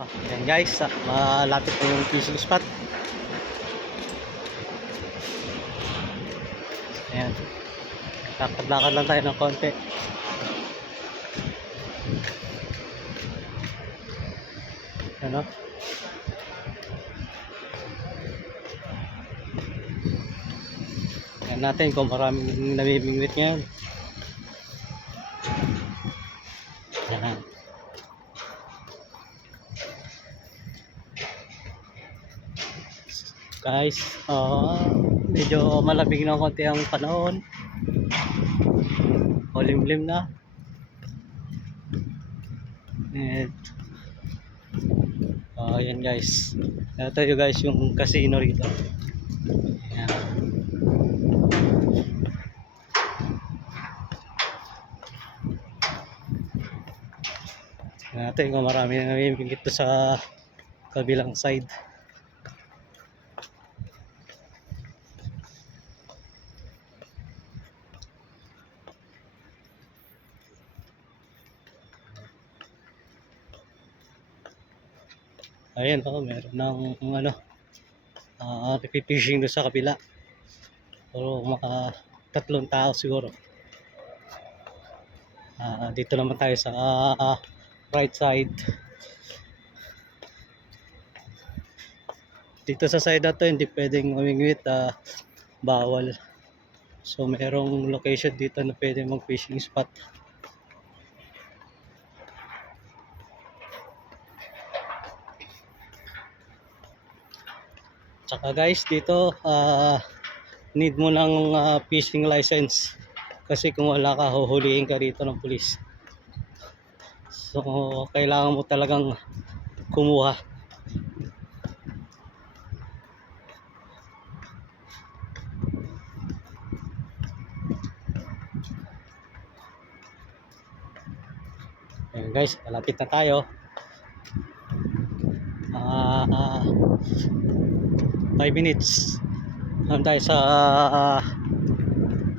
Ayan guys, malapit na yung fishing spot. Ayan, lakad-lakad lang tayo ng konti. Ano? Ayan natin kung maraming namimingwit ngayon. Ayan. Guys, medyo malamig na konti ang panahon. Malimlim na. And ayan guys. Ito yung guys yung casino rito. Ayan. Ayan natin kung marami na namimingwit to sa kabilang side. Ayan, meron ng pipishing doon sa kabila. Pero mga 3 tao siguro. Dito naman tayo sa right side. Dito sa side na to hindi pwedeng umingwit, bawal. So merong location dito na pwedeng mag fishing spot. Tsaka guys dito need mo ng fishing license, kasi kung wala ka huhulihin ka dito ng pulis. So kailangan mo talagang kumuha. Ayan guys, malapit na tayo. 5 minutes lang tayo sa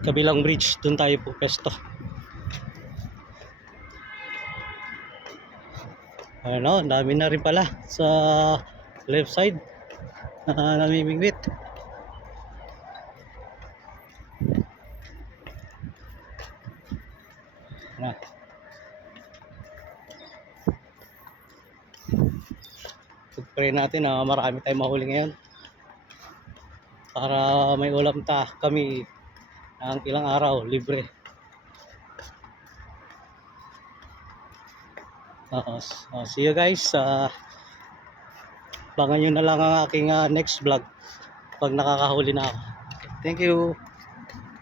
kabilang bridge. Doon tayo po pesto. Ano, dami na rin pala sa left side na namimingwit. Na. Pag-pray natin na marami tayong mahuli ngayon para may ulam kami ng ilang araw libre. See you guys. Abangan nyo na lang ang aking next vlog pag nakakahuli na ako. Thank you.